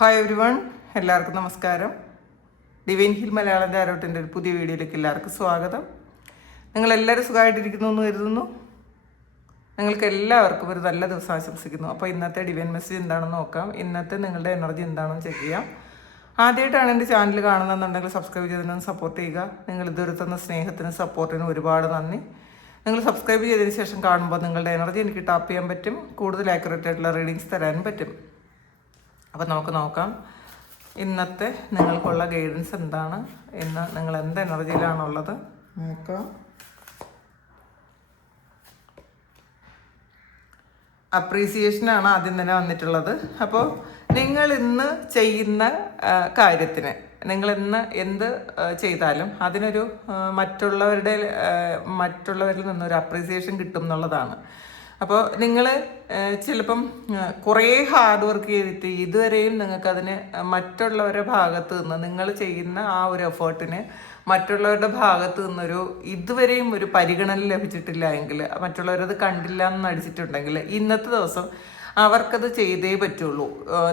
Hi every one, എല്ലാവർക്കും നമസ്കാരം. Divine hill Malayalam ടാരോട്ടിൻ്റെ ഒരു പുതിയ വീഡിയോയിലേക്ക് എല്ലാവർക്കും സ്വാഗതം. നിങ്ങളെല്ലാവരും സുഖമായിട്ടിരിക്കുന്നു എന്ന് കരുതുന്നു. നിങ്ങൾക്ക് എല്ലാവർക്കും ഒരു നല്ല ദിവസം ആശംസിക്കുന്നു. അപ്പോൾ ഇന്നത്തെ ഡിവൈൻ മെസ്സേജ് എന്താണെന്ന് നോക്കാം. ഇന്നത്തെ നിങ്ങളുടെ എനർജി എന്താണെന്ന് ചെക്ക് ചെയ്യാം. ആദ്യമായിട്ടാണ് എൻ്റെ ചാനൽ കാണുന്നതെന്നുണ്ടെങ്കിൽ സബ്സ്ക്രൈബ് ചെയ്തതിനൊന്ന് സപ്പോർട്ട് ചെയ്യുക. നിങ്ങൾ ഇതുവരെ തന്ന സ്നേഹത്തിനും സപ്പോർട്ടിനും ഒരുപാട് നന്ദി. നിങ്ങൾ സബ്സ്ക്രൈബ് ചെയ്തതിന് ശേഷം കാണുമ്പോൾ നിങ്ങളുടെ എനർജി എനിക്ക് ടാപ്പ് ചെയ്യാൻ പറ്റും, കൂടുതൽ ആക്യുറേറ്റ് ആയിട്ടുള്ള റീഡിങ്സ് തരാനും പറ്റും. അപ്പം നമുക്ക് നോക്കാം ഇന്നത്തെ നിങ്ങൾക്കുള്ള ഗൈഡൻസ് എന്താണ്, ഇന്ന് നിങ്ങൾ എന്ത് എനർജിയിലാണുള്ളത് നോക്കാം. അപ്രീസിയേഷനാണ് ആദ്യം തന്നെ വന്നിട്ടുള്ളത്. അപ്പോൾ നിങ്ങൾ ഇന്ന് ചെയ്യുന്ന കാര്യത്തിന്, നിങ്ങൾ ഇന്ന് എന്ത് ചെയ്താലും അതിനൊരു മറ്റുള്ളവരിൽ നിന്നൊരു അപ്രീസിയേഷൻ കിട്ടും എന്നുള്ളതാണ്. അപ്പോൾ നിങ്ങൾ ചിലപ്പം കുറേ ഹാർഡ് വർക്ക് ചെയ്തിട്ട് ഇതുവരെയും നിങ്ങൾക്കതിന് മറ്റുള്ളവരുടെ ഭാഗത്ത് നിന്ന് നിങ്ങൾ ചെയ്യുന്ന ആ ഒരു എഫേർട്ടിന് മറ്റുള്ളവരുടെ ഭാഗത്ത് നിന്നൊരു ഇതുവരെയും ഒരു പരിഗണന ലഭിച്ചിട്ടില്ല എങ്കിൽ, മറ്റുള്ളവരത് കണ്ടില്ല എന്ന് നടിച്ചിട്ടുണ്ടെങ്കിൽ, ഇന്നത്തെ ദിവസം അവർക്കത് ചെയ്തേ പറ്റുള്ളൂ.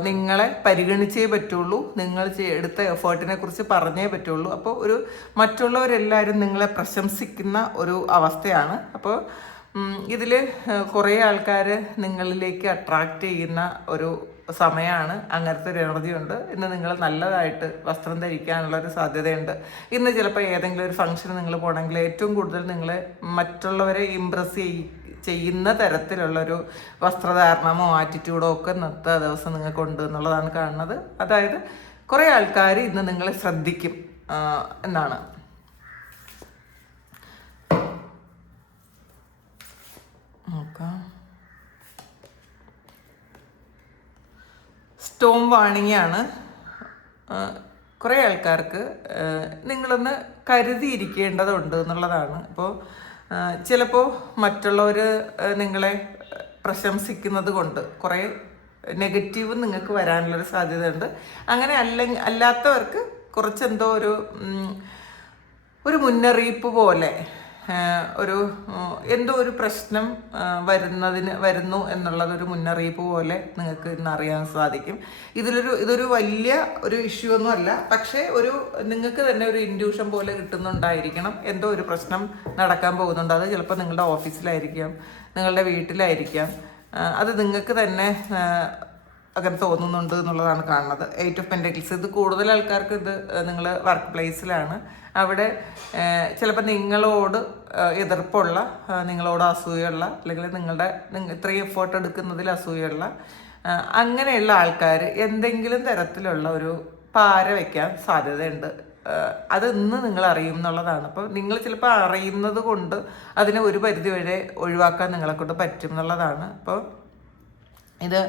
നിങ്ങളെ പരിഗണിച്ചേ പറ്റുള്ളൂ. നിങ്ങൾ എടുത്ത എഫേർട്ടിനെ കുറിച്ച് പറഞ്ഞേ പറ്റുള്ളൂ. അപ്പോൾ ഒരു മറ്റുള്ളവരെല്ലാവരും നിങ്ങളെ പ്രശംസിക്കുന്ന ഒരു അവസ്ഥയാണ്. അപ്പോൾ ഇതിൽ കുറേ ആൾക്കാർ നിങ്ങളിലേക്ക് അട്രാക്റ്റ് ചെയ്യുന്ന ഒരു സമയമാണ്. അങ്ങനത്തെ ഒരു എനർജി ഉണ്ട്. ഇന്ന് നിങ്ങൾ നല്ലതായിട്ട് വസ്ത്രം ധരിക്കാനുള്ളൊരു സാധ്യതയുണ്ട്. ഇന്ന് ചിലപ്പോൾ ഏതെങ്കിലും ഒരു ഫംഗ്ഷന് നിങ്ങൾ പോകണമെങ്കിൽ ഏറ്റവും കൂടുതൽ നിങ്ങൾ മറ്റുള്ളവരെ ഇമ്പ്രസ് ചെയ്യുന്ന തരത്തിലുള്ളൊരു വസ്ത്രധാരണമോ ആറ്റിറ്റ്യൂഡോ ഒക്കെ ഇന്നത്തെ ദിവസം നിങ്ങൾക്കുണ്ട് എന്നുള്ളതാണ് കാണുന്നത്. അതായത് കുറേ ആൾക്കാർ ഇന്ന് നിങ്ങളെ ശ്രദ്ധിക്കും എന്നാണ്. നോക്കാം. സ്റ്റോം വാണിംഗ് ആണ്. കുറേ ആൾക്കാർക്ക് നിങ്ങളൊന്ന് കരുതിയിരിക്കേണ്ടതുണ്ട് എന്നുള്ളതാണ്. അപ്പോൾ ചിലപ്പോൾ മറ്റുള്ളവർ നിങ്ങളെ പ്രശംസിക്കുന്നത് കൊണ്ട് കുറേ നെഗറ്റീവ് നിങ്ങൾക്ക് വരാനുള്ളൊരു സാധ്യതയുണ്ട്. അങ്ങനെ അല്ലാത്തവർക്ക് കുറച്ചെന്തോ ഒരു മുന്നറിയിപ്പ് പോലെ എന്തോ ഒരു പ്രശ്നം വരുന്നു എന്നുള്ളതൊരു മുന്നറിയിപ്പ് പോലെ നിങ്ങൾക്ക് ഇന്ന് അറിയാൻ സാധിക്കും. ഇതൊരു വലിയ ഒരു ഇഷ്യൂ ഒന്നും അല്ല, പക്ഷേ നിങ്ങൾക്ക് തന്നെ ഒരു ഇൻഡ്യൂഷൻ പോലെ കിട്ടുന്നുണ്ടായിരിക്കണം. എന്തോ ഒരു പ്രശ്നം നടക്കാൻ പോകുന്നുണ്ട്. അത് ചിലപ്പോൾ നിങ്ങളുടെ ഓഫീസിലായിരിക്കാം, നിങ്ങളുടെ വീട്ടിലായിരിക്കാം. അത് നിങ്ങൾക്ക് തന്നെ അങ്ങനെ തോന്നുന്നുണ്ട് എന്നുള്ളതാണ് കാണുന്നത്. 8 ഓഫ് പെൻറ്റക്കിൾസ്. ഇത് കൂടുതൽ ആൾക്കാർക്ക് ഇത് നിങ്ങൾ വർക്ക് പ്ലേസിലാണ്. അവിടെ ചിലപ്പോൾ നിങ്ങളോട് എതിർപ്പുള്ള, നിങ്ങളോട് അസൂയുള്ള, അല്ലെങ്കിൽ ഇത്രയും എഫേർട്ട് എടുക്കുന്നതിൽ അസൂയുള്ള അങ്ങനെയുള്ള ആൾക്കാർ എന്തെങ്കിലും തരത്തിലുള്ള ഒരു പാര വയ്ക്കാൻ സാധ്യതയുണ്ട്. അത് ഇന്ന് നിങ്ങൾ അറിയും എന്നുള്ളതാണ്. അപ്പോൾ നിങ്ങൾ ചിലപ്പോൾ അറിയുന്നത് കൊണ്ട് അതിനെ ഒരു പരിധി വരെ ഒഴിവാക്കാൻ നിങ്ങളെക്കൊണ്ട് പറ്റും എന്നുള്ളതാണ്. അപ്പോൾ ഇത്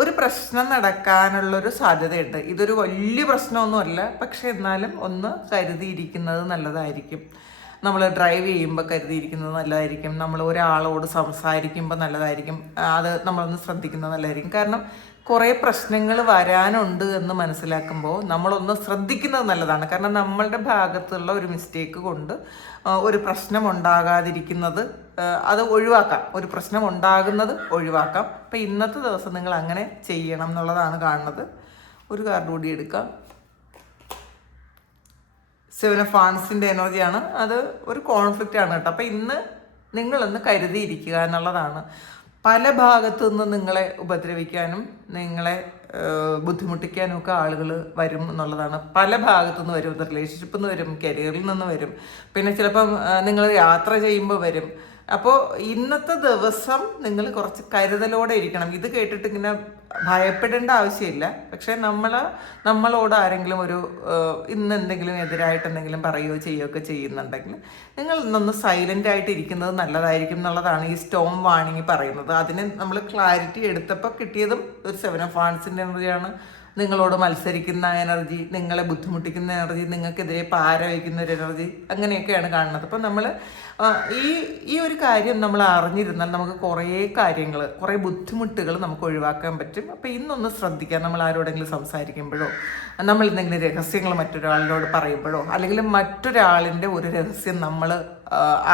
ഒരു പ്രശ്നം നടക്കാനുള്ളൊരു സാധ്യതയുണ്ട്. ഇതൊരു വലിയ പ്രശ്നമൊന്നുമല്ല, പക്ഷെ എന്നാലും ഒന്ന് കരുതിയിരിക്കുന്നത് നല്ലതായിരിക്കും. നമ്മൾ ഡ്രൈവ് ചെയ്യുമ്പോൾ കരുതിയിരിക്കുന്നത് നല്ലതായിരിക്കും. നമ്മൾ ഒരാളോട് സംസാരിക്കുമ്പോൾ നല്ലതായിരിക്കും. അത് നമ്മളൊന്ന് ശ്രദ്ധിക്കുന്നത് നല്ലതായിരിക്കും. കാരണം കുറേ പ്രശ്നങ്ങൾ വരാനുണ്ട് എന്ന് മനസ്സിലാക്കുമ്പോൾ നമ്മളൊന്ന് ശ്രദ്ധിക്കുന്നത് നല്ലതാണ്. കാരണം നമ്മളുടെ ഭാഗത്തുള്ള ഒരു മിസ്റ്റേക്ക് കൊണ്ട് ഒരു പ്രശ്നം ഉണ്ടാകാതിരിക്കുന്നത്, അത് ഒഴിവാക്കാം. ഒരു പ്രശ്നം ഉണ്ടാകുന്നത് ഒഴിവാക്കാം. അപ്പം ഇന്നത്തെ ദിവസം നിങ്ങൾ അങ്ങനെ ചെയ്യണം എന്നുള്ളതാണ് കാണുന്നത്. ഒരു കാർഡ് കൂടി എടുക്കാം. 7 ഓഫ് വാൻഡ്സിൻ്റെ എനർജിയാണ്. അത് ഒരു കോൺഫ്ലിക്റ്റ് ആണ് കേട്ടോ. അപ്പം ഇന്ന് നിങ്ങളൊന്ന് കരുതിയിരിക്കുക എന്നുള്ളതാണ്. പല ഭാഗത്തു നിന്ന് നിങ്ങളെ ഉപദ്രവിക്കാനും നിങ്ങളെ ബുദ്ധിമുട്ടിക്കാനും ഒക്കെ ആളുകൾ വരും എന്നുള്ളതാണ്. പല ഭാഗത്തു നിന്ന് വരും. റിലേഷൻഷിപ്പിൽ നിന്ന് വരും, കരിയറിൽ നിന്ന് വരും, പിന്നെ ചിലപ്പം നിങ്ങൾ യാത്ര ചെയ്യുമ്പോൾ വരും. അപ്പോൾ ഇന്നത്തെ ദിവസം നിങ്ങൾ കുറച്ച് കരുതലോടെ ഇരിക്കണം. ഇത് കേട്ടിട്ട് ഇങ്ങനെ ഭയപ്പെടേണ്ട ആവശ്യമില്ല. പക്ഷേ നമ്മളോട് ആരെങ്കിലും ഇന്ന് എന്തെങ്കിലും എതിരായിട്ട് എന്തെങ്കിലും പറയുകയോ ചെയ്യുകയോ ഒക്കെ ചെയ്യുന്നുണ്ടെങ്കിൽ നിങ്ങൾ ഇന്നൊന്ന് സൈലൻ്റ് ആയിട്ട് ഇരിക്കുന്നത് നല്ലതായിരിക്കും എന്നുള്ളതാണ് ഈ സ്റ്റോം വാണിംഗ് പറയുന്നത്. അതിന് നമ്മൾ ക്ലാരിറ്റി എടുത്തപ്പോൾ കിട്ടിയതും ഒരു 7 ഓഫ് വാൻഡ്സിൻ്റെ എനർജിയാണ്. നിങ്ങളോട് മത്സരിക്കുന്ന എനർജി, നിങ്ങളെ ബുദ്ധിമുട്ടിക്കുന്ന എനർജി, നിങ്ങൾക്കെതിരെ പാര വയ്ക്കുന്ന ഒരു എനർജി, അങ്ങനെയൊക്കെയാണ് കാണുന്നത്. അപ്പം നമ്മൾ ഈ ഒരു കാര്യം നമ്മൾ അറിഞ്ഞിരുന്നാൽ നമുക്ക് കുറേ ബുദ്ധിമുട്ടുകൾ നമുക്ക് ഒഴിവാക്കാൻ പറ്റും. അപ്പോൾ ഇന്നൊന്ന് ശ്രദ്ധിക്കാം. നമ്മൾ ആരോടെങ്കിലും സംസാരിക്കുമ്പോഴോ, നമ്മൾ എന്തെങ്കിലും രഹസ്യങ്ങൾ മറ്റൊരാളിനോട് പറയുമ്പോഴോ, അല്ലെങ്കിൽ മറ്റൊരാളിൻ്റെ ഒരു രഹസ്യം നമ്മൾ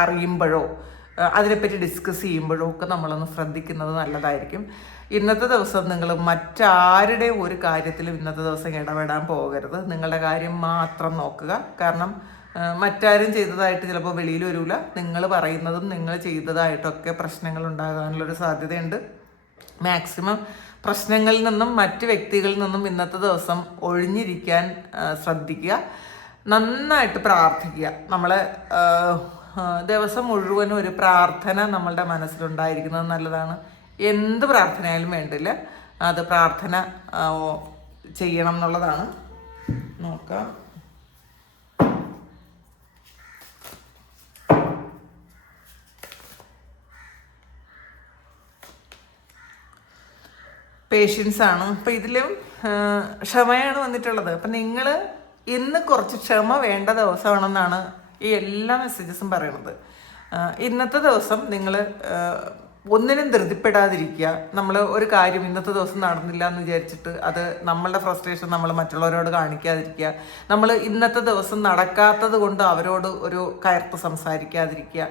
അറിയുമ്പോഴോ, അതിനെപ്പറ്റി ഡിസ്കസ് ചെയ്യുമ്പോഴോ ഒക്കെ നമ്മളൊന്ന് ശ്രദ്ധിക്കുന്നത് നല്ലതായിരിക്കും. ഇന്നത്തെ ദിവസം നിങ്ങൾ മറ്റാരുടെയും ഒരു കാര്യത്തിലും ഇന്നത്തെ ദിവസം ഇടപെടാൻ പോകരുത്. നിങ്ങളുടെ കാര്യം മാത്രം നോക്കുക. കാരണം മറ്റാരും ചെയ്തതായിട്ട് ചിലപ്പോൾ വെളിയിൽ വരില്ല. നിങ്ങൾ പറയുന്നതും നിങ്ങൾ ചെയ്തതായിട്ടൊക്കെ പ്രശ്നങ്ങൾ ഉണ്ടാകാനുള്ളൊരു സാധ്യതയുണ്ട്. മാക്സിമം പ്രശ്നങ്ങളിൽ നിന്നും മറ്റ് വ്യക്തികളിൽ നിന്നും ഇന്നത്തെ ദിവസം ഒഴിഞ്ഞിരിക്കാൻ ശ്രദ്ധിക്കുക. നന്നായിട്ട് പ്രാർത്ഥിക്കുക. നമ്മളെ ദിവസം മുഴുവനും ഒരു പ്രാർത്ഥന നമ്മളുടെ മനസ്സിലുണ്ടായിരിക്കുന്നത് നല്ലതാണ്. എന്ത് പ്രാർത്ഥനയായാലും വേണ്ടില്ല, അത് പ്രാർത്ഥന ചെയ്യണം എന്നുള്ളതാണ്. നോക്കാം. പേഷ്യൻസ് ആണ്. അപ്പം ഇതിലും ക്ഷമയാണ് വന്നിട്ടുള്ളത്. അപ്പം നിങ്ങൾ ഇന്ന് കുറച്ച് ക്ഷമ വേണ്ട ദിവസമാണെന്നാണ് ഈ എല്ലാ മെസ്സേജസും പറയണത്. ഇന്നത്തെ ദിവസം നിങ്ങൾ ഒന്നിനും ധൃതിപ്പെടാതിരിക്കുക. നമ്മൾ ഒരു കാര്യം ഇന്നത്തെ ദിവസം നടന്നില്ല എന്ന് വിചാരിച്ചിട്ട് അത് നമ്മളുടെ ഫ്രസ്ട്രേഷൻ നമ്മൾ മറ്റുള്ളവരോട് കാണിക്കാതിരിക്കുക. നമ്മൾ ഇന്നത്തെ ദിവസം നടക്കാത്തത് കൊണ്ട് അവരോട് ഒരു കയർത്ത് സംസാരിക്കാതിരിക്കുക.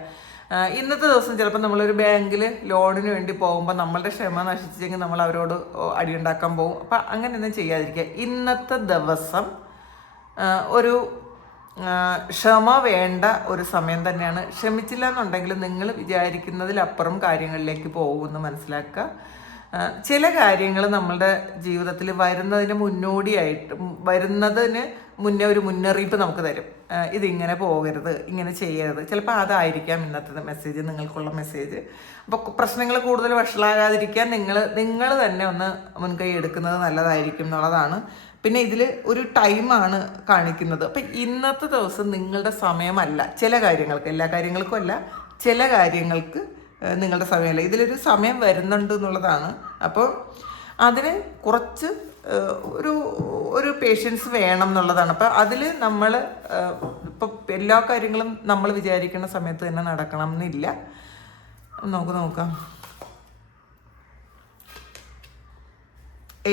ഇന്നത്തെ ദിവസം ചിലപ്പോൾ നമ്മളൊരു ബാങ്കിൽ ലോണിന് വേണ്ടി പോകുമ്പോൾ നമ്മളുടെ ക്ഷമ നശിച്ചെങ്കിൽ നമ്മൾ അവരോട് അടിയുണ്ടാക്കാൻ പോകും. അപ്പം അങ്ങനെയൊന്നും ചെയ്യാതിരിക്കുക. ഇന്നത്തെ ദിവസം ഒരു ക്ഷമ വേണ്ട ഒരു സമയം തന്നെയാണ്. ക്ഷമിച്ചില്ല എന്നുണ്ടെങ്കിൽ നിങ്ങൾ വിചാരിക്കുന്നതിലപ്പുറം കാര്യങ്ങളിലേക്ക് പോകുമെന്ന് മനസ്സിലാക്കുക. ചില കാര്യങ്ങൾ നമ്മളുടെ ജീവിതത്തിൽ വരുന്നതിന് മുന്നേ ഒരു മുന്നറിയിപ്പ് നമുക്ക് തരും. ഇതിങ്ങനെ പോകരുത്, ഇങ്ങനെ ചെയ്യരുത്. ചിലപ്പോൾ അതായിരിക്കാം ഇന്നത്തെ മെസ്സേജ്, നിങ്ങൾക്കുള്ള മെസ്സേജ്. അപ്പോൾ പ്രശ്നങ്ങൾ കൂടുതൽ വഷളാകാതിരിക്കാൻ നിങ്ങൾ തന്നെ ഒന്ന് മുൻകൈ എടുക്കുന്നത് നല്ലതായിരിക്കും എന്നുള്ളതാണ്. പിന്നെ ഇതിൽ ഒരു ടൈമാണ് കാണിക്കുന്നത്. അപ്പം ഇന്നത്തെ ദിവസം നിങ്ങളുടെ സമയമല്ല ചില കാര്യങ്ങൾക്ക്, എല്ലാ കാര്യങ്ങൾക്കും അല്ല, ചില കാര്യങ്ങൾക്ക് നിങ്ങളുടെ സമയമല്ല. ഇതിലൊരു സമയം വരുന്നുണ്ട് എന്നുള്ളതാണ്. അപ്പോൾ അതിന് കുറച്ച് ഒരു പേഷ്യൻസ് വേണം എന്നുള്ളതാണ്. അപ്പം അതിൽ നമ്മൾ ഇപ്പം എല്ലാ കാര്യങ്ങളും നമ്മൾ വിചാരിക്കുന്ന സമയത്ത് തന്നെ നടക്കണം എന്നില്ല. നോക്കാം.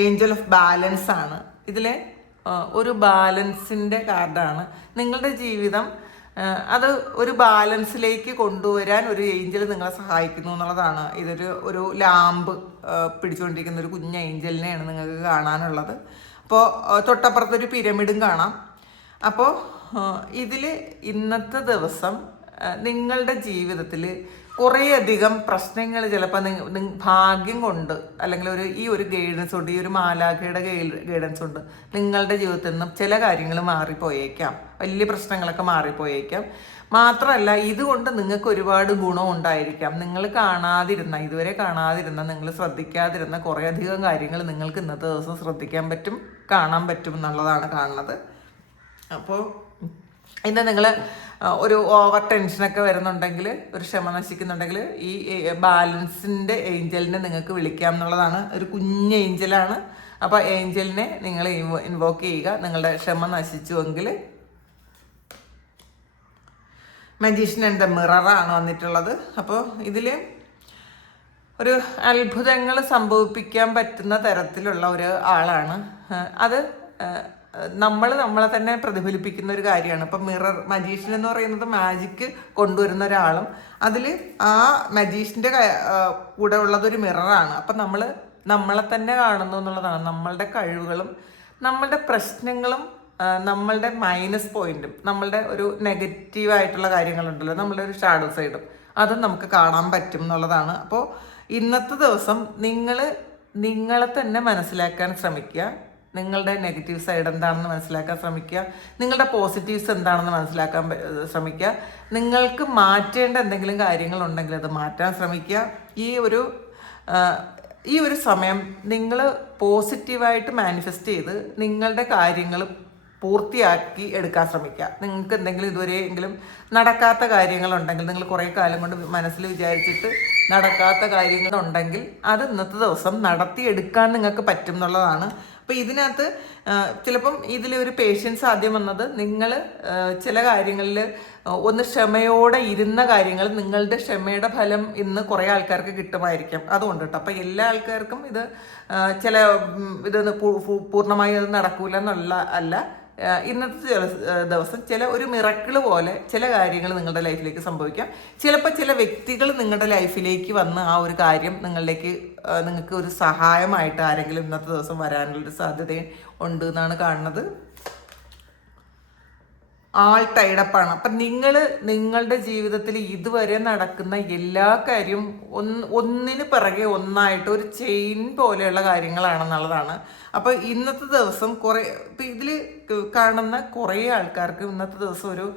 ഏഞ്ചൽ ഓഫ് ബാലൻസ് ആണ് ഇതിലെ ഒരു ബാലൻസിൻ്റെ കാർഡാണ്. നിങ്ങളുടെ ജീവിതം അത് ഒരു ബാലൻസിലേക്ക് കൊണ്ടുവരാൻ ഒരു ഏഞ്ചൽ നിങ്ങളെ സഹായിക്കുന്നു എന്നുള്ളതാണ്. ഒരു ലാമ്പ് പിടിച്ചുകൊണ്ടിരിക്കുന്ന ഒരു കുഞ്ഞ് ഏഞ്ചലിനെയാണ് നിങ്ങൾക്ക് കാണാനുള്ളത്. അപ്പോൾ തൊട്ടപ്പുറത്തൊരു പിരമിഡും കാണാം. അപ്പോൾ ഇതിൽ ഇന്നത്തെ ദിവസം നിങ്ങളുടെ ജീവിതത്തിൽ കുറേയധികം പ്രശ്നങ്ങൾ ചിലപ്പോൾ ഭാഗ്യം കൊണ്ട് അല്ലെങ്കിൽ ഒരു ഗൈഡൻസ് കൊണ്ട്, ഈ ഒരു മാലാഖയുടെ ഗൈഡൻസ് കൊണ്ട് നിങ്ങളുടെ ജീവിതത്തിൽ നിന്നും ചില കാര്യങ്ങൾ മാറിപ്പോയേക്കാം. വലിയ പ്രശ്നങ്ങളൊക്കെ മാറിപ്പോയേക്കാം. മാത്രമല്ല ഇതുകൊണ്ട് നിങ്ങൾക്ക് ഒരുപാട് ഗുണം ഉണ്ടായിരിക്കാം. നിങ്ങൾ ഇതുവരെ കാണാതിരുന്ന, നിങ്ങൾ ശ്രദ്ധിക്കാതിരുന്ന കുറേയധികം കാര്യങ്ങൾ നിങ്ങൾക്ക് ഇന്നത്തെ ദിവസം കാണാൻ പറ്റും എന്നുള്ളതാണ് കാണുന്നത്. അപ്പോൾ ഇന്ന് നിങ്ങൾ ഒരു ഓവർ ടെൻഷനൊക്കെ വരുന്നുണ്ടെങ്കിൽ, ഒരു ക്ഷമ നശിക്കുന്നുണ്ടെങ്കിൽ, ഈ ബാലൻസിൻ്റെ ഏഞ്ചലിനെ നിങ്ങൾക്ക് വിളിക്കാം എന്നുള്ളതാണ്. ഒരു കുഞ്ഞ് ഏഞ്ചലാണ്. അപ്പോൾ ഏഞ്ചലിനെ നിങ്ങൾ ഇൻവോക്ക് ചെയ്യുക. നിങ്ങളുടെ ക്ഷമ നശിച്ചുവെങ്കിൽ മജീഷ്യൻ ആൻഡ് ദ മിററാണ് വന്നിട്ടുള്ളത്. അപ്പോൾ ഇതിൽ ഒരു അത്ഭുതങ്ങൾ സംഭവിപ്പിക്കാൻ പറ്റുന്ന തരത്തിലുള്ള ഒരു ആളാണ്. അത് നമ്മളെ തന്നെ പ്രതിഫലിപ്പിക്കുന്ന ഒരു കാര്യമാണ്. ഇപ്പം മജീഷ്യൻ എന്ന് പറയുന്നത് മാജിക്ക് കൊണ്ടുവരുന്ന ഒരാളും അതിൽ ആ മജീഷ്യൻ്റെ കൂടെ ഉള്ളതൊരു മിററാണ്. അപ്പം നമ്മളെ തന്നെ കാണുന്നു എന്നുള്ളതാണ്. നമ്മളുടെ കഴിവുകളും നമ്മളുടെ പ്രശ്നങ്ങളും നമ്മളുടെ മൈനസ് പോയിന്റും നമ്മളുടെ ഒരു നെഗറ്റീവായിട്ടുള്ള കാര്യങ്ങളുണ്ടല്ലോ, നമ്മളുടെ ഒരു ഷാഡോ സൈഡും അതും നമുക്ക് കാണാൻ പറ്റും എന്നുള്ളതാണ്. അപ്പോൾ ഇന്നത്തെ ദിവസം നിങ്ങളെ തന്നെ മനസ്സിലാക്കാൻ ശ്രമിക്കുക. നിങ്ങളുടെ നെഗറ്റീവ് സൈഡ് എന്താണെന്ന് മനസ്സിലാക്കാൻ ശ്രമിക്കുക. നിങ്ങളുടെ പോസിറ്റീവ്സ് എന്താണെന്ന് മനസ്സിലാക്കാൻ ശ്രമിക്കുക. നിങ്ങൾക്ക് മാറ്റേണ്ട എന്തെങ്കിലും കാര്യങ്ങളുണ്ടെങ്കിൽ അത് മാറ്റാൻ ശ്രമിക്കുക. ഈ ഒരു സമയം നിങ്ങൾ പോസിറ്റീവായിട്ട് മാനിഫെസ്റ്റ് ചെയ്ത് നിങ്ങളുടെ കാര്യങ്ങൾ പൂർത്തിയാക്കി എടുക്കാൻ ശ്രമിക്കുക. നിങ്ങൾക്ക് എന്തെങ്കിലും ഇതുവരെയെങ്കിലും നടക്കാത്ത കാര്യങ്ങളുണ്ടെങ്കിൽ, നിങ്ങൾ കുറേ കാലം കൊണ്ട് മനസ്സിൽ വിചാരിച്ചിട്ട് നടക്കാത്ത കാര്യങ്ങളുണ്ടെങ്കിൽ അത് ഇന്നത്തെ ദിവസം നടത്തിയെടുക്കാൻ നിങ്ങൾക്ക് പറ്റും എന്നുള്ളതാണ്. അപ്പോൾ ഇതിനകത്ത് ചിലപ്പം ഇതിലൊരു പേഷ്യൻസ് ആദ്യം വന്നത് നിങ്ങൾ ചില കാര്യങ്ങളിൽ ഒന്ന് ക്ഷമയോടെ ഇരുന്ന കാര്യങ്ങൾ, നിങ്ങളുടെ ക്ഷമയുടെ ഫലം ഇന്ന് കുറേ ആൾക്കാർക്ക് കിട്ടുമായിരിക്കാം. അതുകൊണ്ട് കേട്ടോ. അപ്പോൾ എല്ലാ ആൾക്കാർക്കും ഇതൊന്ന് പൂർണ്ണമായി അത് നടക്കൂല എന്നുള്ള അല്ല. ഇന്നത്തെ ദിവസം ചില ഒരു മിറക്കിൾ പോലെ ചില കാര്യങ്ങൾ നിങ്ങളുടെ ലൈഫിലേക്ക് സംഭവിക്കാം. ചിലപ്പോൾ ചില വ്യക്തികൾ നിങ്ങളുടെ ലൈഫിലേക്ക് വന്ന് ആ ഒരു കാര്യം നിങ്ങൾക്ക് ഒരു സഹായമായിട്ട് ആരെങ്കിലും ഇന്നത്തെ ദിവസം വരാനുള്ളൊരു സാധ്യത ഉണ്ട് എന്നാണ് കാണുന്നത്. ആൾ ടൈഡപ്പാണ്. അപ്പം നിങ്ങളുടെ ജീവിതത്തിൽ ഇതുവരെ നടക്കുന്ന എല്ലാ കാര്യവും ഒന്നിന് പിറകെ ഒന്നായിട്ട് ഒരു ചെയിൻ പോലെയുള്ള കാര്യങ്ങളാണെന്നുള്ളതാണ്. അപ്പോൾ ഇന്നത്തെ ദിവസം ഇപ്പം ഇതിൽ കാണുന്ന കുറേ ആൾക്കാർക്ക് ഇന്നത്തെ ദിവസം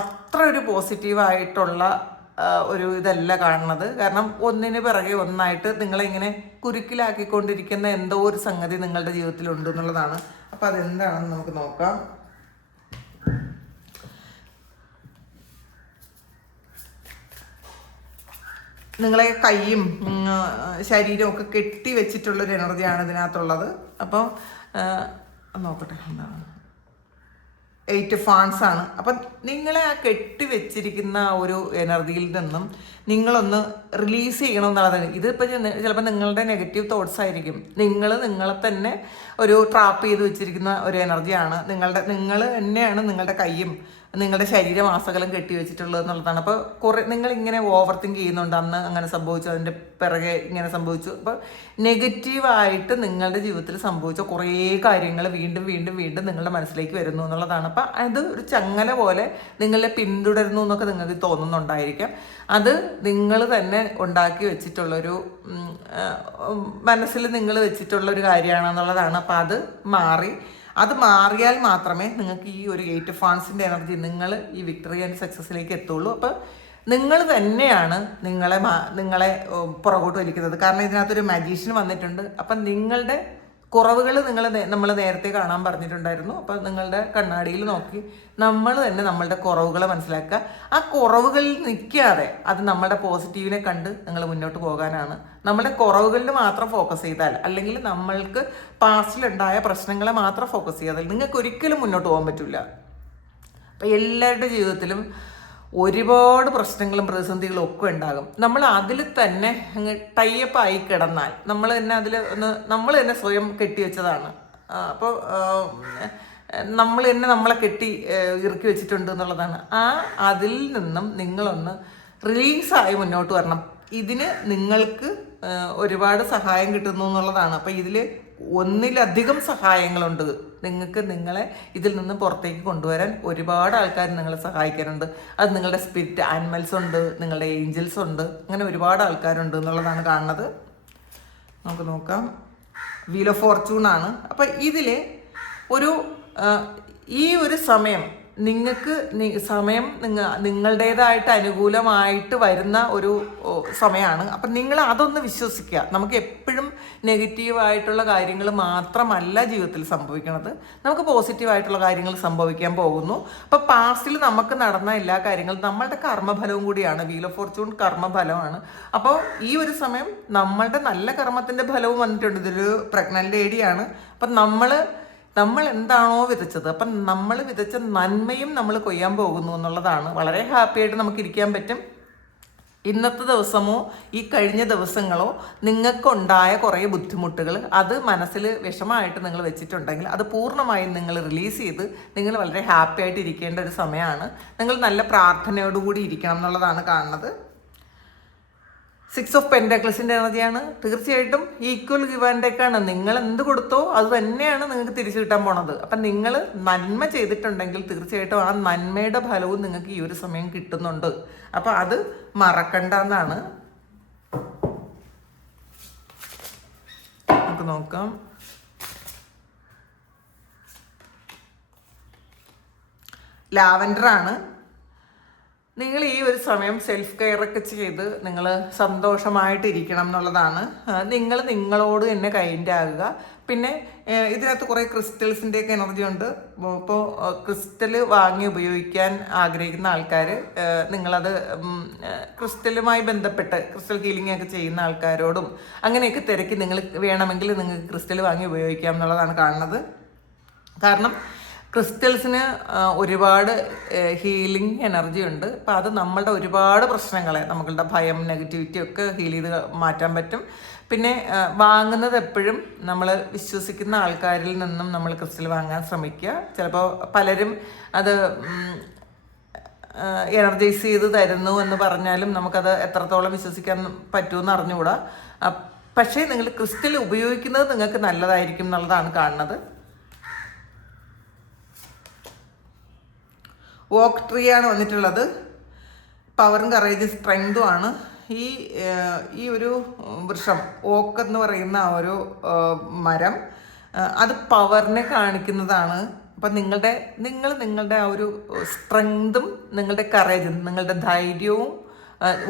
അത്ര ഒരു പോസിറ്റീവായിട്ടുള്ള ഒരു ഇതല്ല കാണുന്നത്. കാരണം ഒന്നിന് പിറകെ ഒന്നായിട്ട് നിങ്ങളിങ്ങനെ കുരുക്കിലാക്കിക്കൊണ്ടിരിക്കുന്ന എന്തോ ഒരു സംഗതി നിങ്ങളുടെ ജീവിതത്തിലുണ്ട് എന്നുള്ളതാണ്. അപ്പം അതെന്താണെന്ന് നമുക്ക് നോക്കാം. നിങ്ങളെ കൈയും ശരീരവും ഒക്കെ കെട്ടി വെച്ചിട്ടുള്ളൊരു എനർജിയാണ് ഇതിനകത്തുള്ളത്. അപ്പോൾ നോക്കട്ടെ എന്താണ് 8 ഫാൻസ് ആണ്. അപ്പം നിങ്ങളെ ആ കെട്ടി വെച്ചിരിക്കുന്ന ആ ഒരു എനർജിയിൽ നിന്നും നിങ്ങളൊന്ന് റിലീസ് ചെയ്യണം എന്നുള്ളതാണ്. ഇതിപ്പോൾ ചിലപ്പോൾ നിങ്ങളുടെ നെഗറ്റീവ് തോട്ട്സ് ആയിരിക്കും. നിങ്ങളെ തന്നെ ഒരു ട്രാപ്പ് ചെയ്ത് വെച്ചിരിക്കുന്ന ഒരു എനർജിയാണ്. നിങ്ങൾ തന്നെയാണ് നിങ്ങളുടെ കൈയും നിങ്ങളുടെ ശരീരമാസകലം കെട്ടി വെച്ചിട്ടുള്ളത് എന്നുള്ളതാണ്. അപ്പോൾ നിങ്ങളിങ്ങനെ ഓവർ തിങ്ക് ചെയ്യുന്നുണ്ട്, അന്ന് അങ്ങനെ സംഭവിച്ചു, അതിൻ്റെ പിറകെ ഇങ്ങനെ സംഭവിച്ചു. അപ്പോൾ നെഗറ്റീവായിട്ട് നിങ്ങളുടെ ജീവിതത്തിൽ സംഭവിച്ച കുറേ കാര്യങ്ങൾ വീണ്ടും വീണ്ടും വീണ്ടും നിങ്ങളുടെ മനസ്സിലേക്ക് വരുന്നു എന്നുള്ളതാണ്. അപ്പം അത് ഒരു ചങ്ങല പോലെ നിങ്ങളെ പിന്തുടരുന്നു എന്നൊക്കെ നിങ്ങൾക്ക് തോന്നുന്നുണ്ടായിരിക്കാം. അത് നിങ്ങൾ തന്നെ ഉണ്ടാക്കി വെച്ചിട്ടുള്ളൊരു മനസ്സിൽ നിങ്ങൾ വെച്ചിട്ടുള്ളൊരു കാര്യമാണെന്നുള്ളതാണ്. അപ്പം അത് മാറിയാൽ മാത്രമേ നിങ്ങൾക്ക് ഈ ഒരു 8 ഫാൻസിൻ്റെ എനർജി നിങ്ങൾ ഈ വിക്ടറി ആൻഡ് സക്സസ്സിലേക്ക് എത്തുള്ളൂ. അപ്പോൾ നിങ്ങൾ തന്നെയാണ് നിങ്ങളെ പുറകോട്ട് വലിക്കുന്നത്. കാരണം ഇതിനകത്തൊരു മജീഷ്യൻ വന്നിട്ടുണ്ട്. അപ്പം നിങ്ങളുടെ കുറവുകൾ നമ്മൾ നേരത്തെ കാണാൻ പറഞ്ഞിട്ടുണ്ടായിരുന്നു. അപ്പം നിങ്ങളുടെ കണ്ണാടിയിൽ നോക്കി നമ്മൾ തന്നെ നമ്മളുടെ കുറവുകളെ മനസ്സിലാക്കുക. ആ കുറവുകളിൽ നിൽക്കാതെ അത് നമ്മുടെ പോസിറ്റീവിനെ കണ്ട് നിങ്ങൾ മുന്നോട്ട് പോകാനാണ്. നമ്മുടെ കുറവുകളിൽ മാത്രം ഫോക്കസ് ചെയ്താൽ, അല്ലെങ്കിൽ നമ്മൾക്ക് പാസ്റ്റിലുണ്ടായ പ്രശ്നങ്ങളെ മാത്രം ഫോക്കസ് ചെയ്താൽ നിങ്ങൾക്ക് ഒരിക്കലും മുന്നോട്ട് പോകാൻ പറ്റില്ല. അപ്പം എല്ലാവരുടെ ജീവിതത്തിലും ഒരുപാട് പ്രശ്നങ്ങളും പ്രതിസന്ധികളും ഒക്കെ ഉണ്ടാകും. നമ്മൾ അതിൽ തന്നെ അങ്ങ് ടൈപ്പായി കിടന്നാൽ നമ്മൾ തന്നെ സ്വയം കെട്ടിവെച്ചതാണ്. അപ്പോൾ നമ്മൾ തന്നെ നമ്മളെ ഇറുക്കി വെച്ചിട്ടുണ്ട് എന്നുള്ളതാണ്. അതിൽ നിന്നും നിങ്ങളൊന്ന് റിലീസായി മുന്നോട്ട് വരണം. ഇതിന് നിങ്ങൾക്ക് ഒരുപാട് സഹായം കിട്ടുന്നു എന്നുള്ളതാണ്. അപ്പോൾ ഇതിൽ ഒന്നിലധികം സഹായങ്ങളുണ്ട്. നിങ്ങൾക്ക് നിങ്ങളെ ഇതിൽ നിന്ന് പുറത്തേക്ക് കൊണ്ടുവരാൻ ഒരുപാട് ആൾക്കാർ നിങ്ങളെ സഹായിക്കാറുണ്ട്. അത് നിങ്ങളുടെ സ്പിരിറ്റ് ആനിമൽസ് ഉണ്ട്, നിങ്ങളുടെ ഏഞ്ചൽസ് ഉണ്ട്, അങ്ങനെ ഒരുപാട് ആൾക്കാരുണ്ട് എന്നുള്ളതാണ് കാണുന്നത്. നമുക്ക് നോക്കാം. വീൽ ഓഫ് ഫോർച്യൂൺ ആണ്. അപ്പം ഇതിൽ ഈ ഒരു സമയം നിങ്ങളുടേതായിട്ട് അനുകൂലമായിട്ട് വരുന്ന ഒരു സമയമാണ്. അപ്പം നിങ്ങൾ അതൊന്ന് വിശ്വസിക്കുക. നമുക്ക് എപ്പോഴും നെഗറ്റീവായിട്ടുള്ള കാര്യങ്ങൾ മാത്രമല്ല ജീവിതത്തിൽ സംഭവിക്കുന്നത്, നമുക്ക് പോസിറ്റീവായിട്ടുള്ള കാര്യങ്ങൾ സംഭവിക്കാൻ പോകുന്നു. അപ്പം പാസ്റ്റിൽ നമുക്ക് നടന്ന എല്ലാ കാര്യങ്ങളും നമ്മളുടെ കർമ്മഫലവും കൂടിയാണ്. വീൽ ഓഫ് ഫോർച്യൂൺ കർമ്മഫലമാണ്. അപ്പോൾ ഈ ഒരു സമയം നമ്മളുടെ നല്ല കർമ്മത്തിൻ്റെ ഫലവും വന്നിട്ടുണ്ട്. ഇതൊരു പ്രഗ്നൻ്റ് ലേഡിയാണ്. അപ്പം നമ്മൾ എന്താണോ വിതച്ചത്, അപ്പം നമ്മൾ വിതച്ച നന്മയും നമ്മൾ കൊയ്യാൻ പോകുന്നു എന്നുള്ളതാണ്. വളരെ ഹാപ്പിയായിട്ട് നമുക്ക് ഇരിക്കാൻ പറ്റും. ഇന്നത്തെ ദിവസമോ ഈ കഴിഞ്ഞ ദിവസങ്ങളോ നിങ്ങൾക്കുണ്ടായ കുറേ ബുദ്ധിമുട്ടുകൾ അത് മനസ്സിൽ വിഷമമായിട്ട് നിങ്ങൾ വെച്ചിട്ടുണ്ടെങ്കിൽ അത് പൂർണ്ണമായും നിങ്ങൾ റിലീസ് ചെയ്ത് നിങ്ങൾ വളരെ ഹാപ്പി ആയിട്ട് ഇരിക്കേണ്ട ഒരു സമയമാണ്. നിങ്ങൾ നല്ല പ്രാർത്ഥനയോടുകൂടി ഇരിക്കണം എന്നുള്ളതാണ് കാണുന്നത്. 6 ഓഫ് പെൻറ്റാക്കിൾസിൻ്റെ എനർജിയാണ്. തീർച്ചയായിട്ടും ഈക്വൽ ഗിവ് ആൻഡ് ടേക്ക് ആണ്. നിങ്ങൾ എന്ത് കൊടുത്തോ അത് തന്നെയാണ് നിങ്ങൾക്ക് തിരിച്ചു കിട്ടാൻ പോണത്. അപ്പം നിങ്ങൾ നന്മ ചെയ്തിട്ടുണ്ടെങ്കിൽ തീർച്ചയായിട്ടും ആ നന്മയുടെ ഫലവും നിങ്ങൾക്ക് ഈ ഒരു സമയം കിട്ടുന്നുണ്ട്. അപ്പം അത് മറക്കണ്ട എന്നാണ്. നമുക്ക് നോക്കാം. ലാവൻഡർ ആണ്. നിങ്ങൾ ഈ ഒരു സമയം സെൽഫ് കെയർ ഒക്കെ ചെയ്ത് നിങ്ങൾ സന്തോഷമായിട്ടിരിക്കണം എന്നുള്ളതാണ്. നിങ്ങൾ നിങ്ങളോട് തന്നെ കൈൻഡ് ആകുക. പിന്നെ ഇതിനകത്ത് കുറേ ക്രിസ്റ്റൽസിൻ്റെയൊക്കെ എനർജി ഉണ്ട്. ഇപ്പോൾ ക്രിസ്റ്റൽ വാങ്ങി ഉപയോഗിക്കാൻ ആഗ്രഹിക്കുന്ന ആൾക്കാർ നിങ്ങളത് ക്രിസ്റ്റലുമായി ബന്ധപ്പെട്ട് ക്രിസ്റ്റൽ ഹീലിംഗ് ഒക്കെ ചെയ്യുന്ന ആൾക്കാരോടും അങ്ങനെയൊക്കെ തിരക്കി നിങ്ങൾ വേണമെങ്കിൽ നിങ്ങൾക്ക് ക്രിസ്റ്റൽ വാങ്ങി ഉപയോഗിക്കാം എന്നുള്ളതാണ് കാണുന്നത്. കാരണം ക്രിസ്റ്റൽസിന് ഒരുപാട് ഹീലിംഗ് എനർജി ഉണ്ട്. അപ്പം അത് നമ്മളുടെ ഒരുപാട് പ്രശ്നങ്ങളെ, നമ്മളുടെ ഭയം, നെഗറ്റിവിറ്റി ഒക്കെ ഹീൽ ചെയ്ത് മാറ്റാൻ പറ്റും. പിന്നെ വാങ്ങുന്നത് എപ്പോഴും നമ്മൾ വിശ്വസിക്കുന്ന ആൾക്കാരിൽ നിന്നും നമ്മൾ ക്രിസ്റ്റൽ വാങ്ങാൻ ശ്രമിക്കുക. ചിലപ്പോൾ പലരും അത് എനർജൈസ് ചെയ്ത് തരുന്നു എന്ന് പറഞ്ഞാലും നമുക്കത് എത്രത്തോളം വിശ്വസിക്കാൻ പറ്റുമെന്ന് അറിഞ്ഞുകൂടാ. പക്ഷേ നിങ്ങൾ ക്രിസ്റ്റൽ ഉപയോഗിക്കുന്നത് നിങ്ങൾക്ക് നല്ലതായിരിക്കും എന്നുള്ളതാണ് കാണുന്നത്. ഓക്ക് ട്രീ ആണ് വന്നിട്ടുള്ളത്. പവറും കറേജും സ്ട്രെങ്തും ആണ് ഈ ഒരു വൃക്ഷം. ഓക്ക് എന്ന് പറയുന്ന ആ ഒരു മരം അത് പവറിനെ കാണിക്കുന്നതാണ്. അപ്പം നിങ്ങളുടെ ആ ഒരു സ്ട്രെങ്തും നിങ്ങളുടെ കറേജും നിങ്ങളുടെ ധൈര്യവും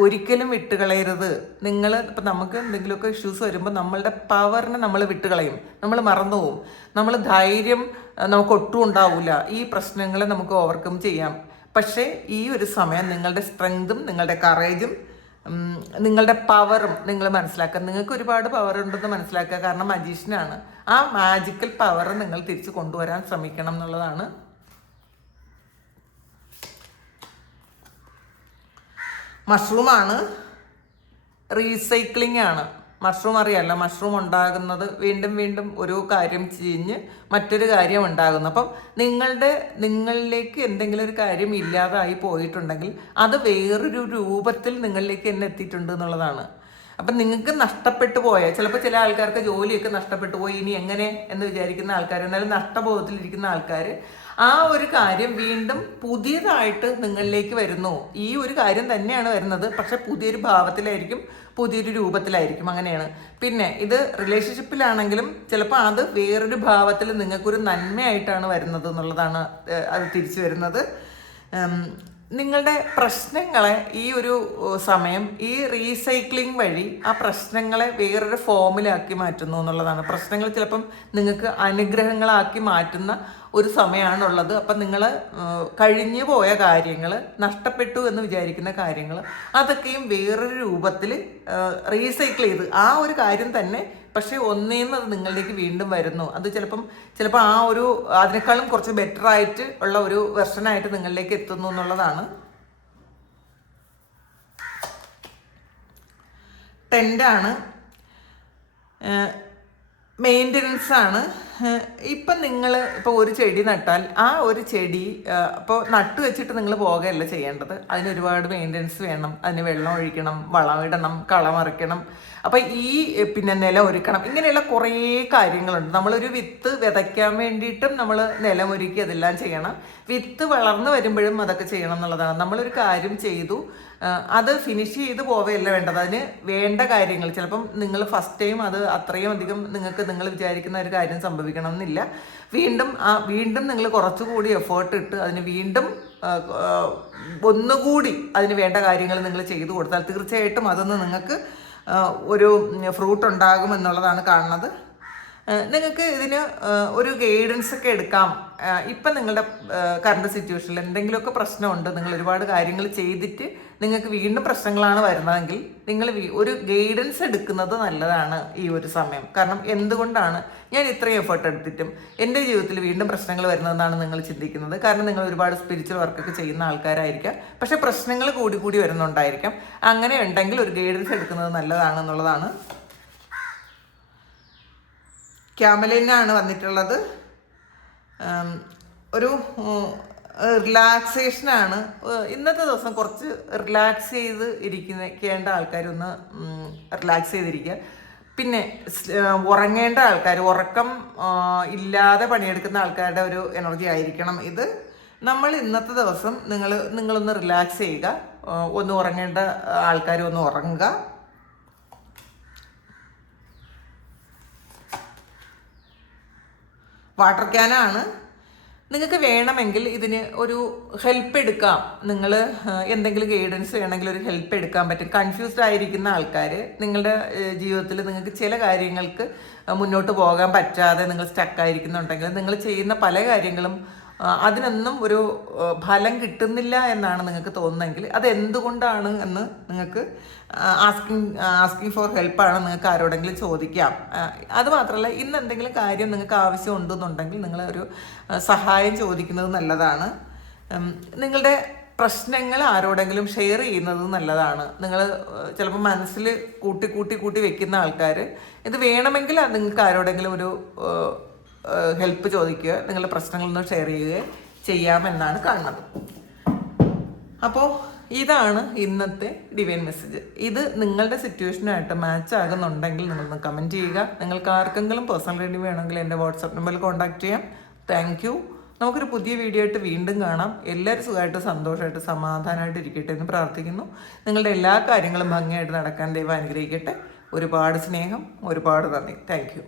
ഒരിക്കലും വിട്ടുകളയരുത്. ഇപ്പം നമുക്ക് എന്തെങ്കിലുമൊക്കെ ഇഷ്യൂസ് വരുമ്പോൾ നമ്മളുടെ പവറിനെ നമ്മൾ വിട്ടുകളയും, നമ്മൾ മറന്നു പോവും. നമ്മൾ ധൈര്യം നമുക്ക് ഒട്ടും ഉണ്ടാവില്ല. ഈ പ്രശ്നങ്ങളെ നമുക്ക് ഓവർകം ചെയ്യാം. പക്ഷേ ഈ ഒരു സമയം നിങ്ങളുടെ സ്ട്രെങ്തും നിങ്ങളുടെ കറേജും നിങ്ങളുടെ പവറും നിങ്ങൾ മനസ്സിലാക്കുക. നിങ്ങൾക്ക് ഒരുപാട് പവർ ഉണ്ടെന്ന് മനസ്സിലാക്കുക. കാരണം മജീഷ്യനാണ്. ആ മാജിക്കൽ പവർ നിങ്ങൾ തിരിച്ചു കൊണ്ടുവരാൻ ശ്രമിക്കണം എന്നുള്ളതാണ്. മഷ്റൂമാണ്, റീസൈക്ലിംഗ് ആണ്. മഷ്റൂം അറിയാമല്ലോ, മഷ്റൂം ഉണ്ടാകുന്നത് വീണ്ടും വീണ്ടും ഒരു കാര്യം ചീഞ്ഞ് മറ്റൊരു കാര്യം ഉണ്ടാകുന്നു. അപ്പം നിങ്ങളിലേക്ക് എന്തെങ്കിലും ഒരു കാര്യം ഇല്ലാതായി പോയിട്ടുണ്ടെങ്കിൽ അത് വേറൊരു രൂപത്തിൽ നിങ്ങളിലേക്ക് തന്നെ എത്തിയിട്ടുണ്ട് എന്നുള്ളതാണ്. അപ്പം നിങ്ങൾക്ക് നഷ്ടപ്പെട്ടു പോയ ചിലപ്പോൾ ചില ആൾക്കാർക്ക് ജോലിയൊക്കെ നഷ്ടപ്പെട്ടു പോയി, ഇനി എങ്ങനെ എന്ന് വിചാരിക്കുന്ന ആൾക്കാർ, എന്നാലും നഷ്ടബോധത്തിലിരിക്കുന്ന ആൾക്കാർ ആ ഒരു കാര്യം വീണ്ടും പുതിയതായിട്ട് നിങ്ങളിലേക്ക് വരുന്നു. ഈ ഒരു കാര്യം തന്നെയാണ് വരുന്നത്, പക്ഷെ പുതിയൊരു ഭാവത്തിലായിരിക്കും, പുതിയൊരു രൂപത്തിലായിരിക്കും. അങ്ങനെയാണ്. പിന്നെ ഇത് റിലേഷൻഷിപ്പിലാണെങ്കിലും ചിലപ്പോൾ അത് വേറൊരു ഭാവത്തിൽ നിങ്ങൾക്കൊരു നന്മയായിട്ടാണ് വരുന്നത് എന്നുള്ളതാണ് അത് തിരിച്ചു വരുന്നത്. നിങ്ങളുടെ പ്രശ്നങ്ങളെ ഈ ഒരു സമയം ഈ റീസൈക്ലിംഗ് വഴി ആ പ്രശ്നങ്ങളെ വേറൊരു ഫോമിലാക്കി മാറ്റുന്നു എന്നുള്ളതാണ്. പ്രശ്നങ്ങൾ ചിലപ്പം നിങ്ങൾക്ക് അനുഗ്രഹങ്ങളാക്കി മാറ്റുന്ന ഒരു സമയമാണുള്ളത്. അപ്പം നിങ്ങൾ കഴിഞ്ഞു പോയ കാര്യങ്ങൾ, നഷ്ടപ്പെട്ടു എന്ന് വിചാരിക്കുന്ന കാര്യങ്ങൾ, അതൊക്കെയും വേറൊരു രൂപത്തിൽ റീസൈക്കിൾ ചെയ്ത് ആ ഒരു കാര്യം തന്നെ പക്ഷേ ഒന്നേന്ന് അത് നിങ്ങളിലേക്ക് വീണ്ടും വരുന്നു. അത് ചിലപ്പോൾ ആ ഒരു അതിനേക്കാളും കുറച്ച് ബെറ്റർ ആയിട്ട് ഉള്ള ഒരു വെർഷനായിട്ട് നിങ്ങളിലേക്ക് എത്തുന്നു എന്നുള്ളതാണ്. ടെൻഡാണ്, മെയിൻ്റനൻസ് ആണ്. ഇപ്പം നിങ്ങൾ ഒരു ചെടി നട്ടാൽ ആ ഒരു ചെടി ഇപ്പോൾ നട്ട് വെച്ചിട്ട് നിങ്ങൾ പോകുകയല്ല ചെയ്യേണ്ടത്. അതിന് ഒരുപാട് മെയിൻ്റനൻസ് വേണം. അതിന് വെള്ളം ഒഴിക്കണം, വളമിടണം, കളമറിക്കണം, അപ്പം പിന്നെ നിലം ഒരുക്കണം. ഇങ്ങനെയുള്ള കുറേ കാര്യങ്ങളുണ്ട്. നമ്മളൊരു വിത്ത് വിതയ്ക്കാൻ വേണ്ടിയിട്ടും നമ്മൾ നിലമൊരുക്കി അതെല്ലാം ചെയ്യണം. വിത്ത് വളർന്നു വരുമ്പോഴും അതൊക്കെ ചെയ്യണം എന്നുള്ളതാണ്. നമ്മളൊരു കാര്യം ചെയ്തു, അത് ഫിനിഷ് ചെയ്ത് പോവുകയല്ല വേണ്ടത്. അതിന് വേണ്ട കാര്യങ്ങൾ ചിലപ്പം നിങ്ങൾ ഫസ്റ്റ് ടൈം അത് അത്രയും അധികം നിങ്ങൾ വിചാരിക്കുന്ന ഒരു കാര്യം സംഭവിക്കണം എന്നില്ല. വീണ്ടും നിങ്ങൾ കുറച്ചുകൂടി എഫേർട്ട് ഇട്ട് അതിന് വീണ്ടും ഒന്നുകൂടി അതിന് വേണ്ട കാര്യങ്ങൾ നിങ്ങൾ ചെയ്തു കൊടുത്താൽ തീർച്ചയായിട്ടും അതൊന്ന് നിങ്ങൾക്ക് ഒരു ഫ്രൂട്ട് ഉണ്ടാകും എന്നുള്ളതാണ് കാണുന്നത്. നിങ്ങൾക്ക് ഇതിന് ഒരു ഗൈഡൻസ് ഒക്കെ എടുക്കാം. ഇപ്പം നിങ്ങളുടെ കറണ്ട് സിറ്റുവേഷനിൽ എന്തെങ്കിലുമൊക്കെ പ്രശ്നമുണ്ട്, നിങ്ങൾ ഒരുപാട് കാര്യങ്ങൾ ചെയ്തിട്ട് നിങ്ങൾക്ക് വീണ്ടും പ്രശ്നങ്ങളാണ് വരുന്നതെങ്കിൽ നിങ്ങൾ ഒരു ഗൈഡൻസ് എടുക്കുന്നത് നല്ലതാണ് ഈ ഒരു സമയം. കാരണം എന്തുകൊണ്ടാണ് ഞാൻ ഇത്രയും എഫേർട്ട് എടുത്തിട്ടും എൻ്റെ ജീവിതത്തിൽ വീണ്ടും പ്രശ്നങ്ങൾ വരുന്നതെന്നാണ് നിങ്ങൾ ചിന്തിക്കുന്നത്. കാരണം നിങ്ങൾ ഒരുപാട് സ്പിരിച്വൽ വർക്കൊക്കെ ചെയ്യുന്ന ആൾക്കാരായിരിക്കാം, പക്ഷേ പ്രശ്നങ്ങൾ കൂടി വരുന്നുണ്ടായിരിക്കാം. അങ്ങനെ ഉണ്ടെങ്കിൽ ഒരു ഗൈഡൻസ് എടുക്കുന്നത് നല്ലതാണെന്നുള്ളതാണ്. ക്യാമലിനാണ് വന്നിട്ടുള്ളത്. ഒരു റിലാക്സേഷനാണ്. ഇന്നത്തെ ദിവസം കുറച്ച് റിലാക്സ് ചെയ്ത് ഇരിക്കേണ്ട ആൾക്കാരൊന്ന് റിലാക്സ് ചെയ്തിരിക്കുക. പിന്നെ ഉറങ്ങേണ്ട ആൾക്കാർ, ഉറക്കം ഇല്ലാതെ പണിയെടുക്കുന്ന ആൾക്കാരുടെ ഒരു എനർജി ആയിരിക്കണം ഇത്. നമ്മൾ ഇന്നത്തെ ദിവസം നിങ്ങളൊന്ന് റിലാക്സ് ചെയ്യുക. ഒന്ന് ഉറങ്ങേണ്ട ആൾക്കാർ ഒന്ന് ഉറങ്ങുക. വാട്ടർ ക്യാനാണ്. നിങ്ങൾക്ക് വേണമെങ്കിൽ ഇതിന് ഒരു ഹെൽപ്പ് എടുക്കാം. നിങ്ങൾ എന്തെങ്കിലും ഗൈഡൻസ് വേണമെങ്കിൽ ഒരു ഹെൽപ്പ് എടുക്കാൻ പറ്റും. കൺഫ്യൂസ്ഡ് ആയിരിക്കുന്ന ആൾക്കാർ, നിങ്ങളുടെ ജീവിതത്തിൽ നിങ്ങൾക്ക് ചില കാര്യങ്ങൾക്ക് മുന്നോട്ട് പോകാൻ പറ്റാതെ നിങ്ങൾ സ്റ്റക്കായിരിക്കുന്നുണ്ടെങ്കിൽ, നിങ്ങൾ ചെയ്യുന്ന പല കാര്യങ്ങളും അതിനൊന്നും ഒരു ഫലം കിട്ടുന്നില്ല എന്നാണ് നിങ്ങൾക്ക് തോന്നുന്നതെങ്കിൽ അത് എന്തുകൊണ്ടാണ് എന്ന് നിങ്ങൾക്ക് ആസ്കിങ് ഫോർ ഹെൽപ്പാണ്. നിങ്ങൾക്ക് ആരോടെങ്കിലും ചോദിക്കാം. അതുമാത്രമല്ല, ഇന്ന് എന്തെങ്കിലും കാര്യം നിങ്ങൾക്ക് ആവശ്യം ഉണ്ടെന്നുണ്ടെങ്കിൽ നിങ്ങൾ ഒരു സഹായം ചോദിക്കുന്നത് നല്ലതാണ്. നിങ്ങളുടെ പ്രശ്നങ്ങൾ ആരോടെങ്കിലും ഷെയർ ചെയ്യുന്നത് നല്ലതാണ്. നിങ്ങൾ ചിലപ്പോൾ മനസ്സിൽ കൂട്ടി കൂട്ടി കൂട്ടി വെക്കുന്ന ആൾക്കാർ ഇത് വേണമെങ്കിൽ നിങ്ങൾക്ക് ആരോടെങ്കിലും ഒരു ഹെൽപ്പ് ചോദിക്കുക, നിങ്ങളുടെ പ്രശ്നങ്ങളൊന്നും ഷെയർ ചെയ്യുകയോ ചെയ്യാമെന്നാണ് കാണുന്നത്. അപ്പോൾ ഇതാണ് ഇന്നത്തെ ഡിവൈൻ മെസ്സേജ്. ഇത് നിങ്ങളുടെ സിറ്റുവേഷനായിട്ട് മാച്ച് ആകുന്നുണ്ടെങ്കിൽ നിങ്ങളൊന്ന് കമൻറ്റ് ചെയ്യുക. നിങ്ങൾക്ക് ആർക്കെങ്കിലും പേഴ്സണൽ റീഡിംഗ് വേണമെങ്കിൽ എൻ്റെ വാട്സാപ്പ് നമ്പറിൽ കോൺടാക്ട് ചെയ്യാം. Thank you. നമുക്കൊരു പുതിയ വീഡിയോ ആയിട്ട് വീണ്ടും കാണാം. എല്ലാവരും സുഖമായിട്ട് സന്തോഷമായിട്ട് സമാധാനമായിട്ട് ഇരിക്കട്ടെ എന്ന് പ്രാർത്ഥിക്കുന്നു. നിങ്ങളുടെ എല്ലാ കാര്യങ്ങളും ഭംഗിയായിട്ട് നടക്കാൻ ദൈവം അനുഗ്രഹിക്കട്ടെ. ഒരുപാട് സ്നേഹം, ഒരുപാട് നന്ദി. Thank you.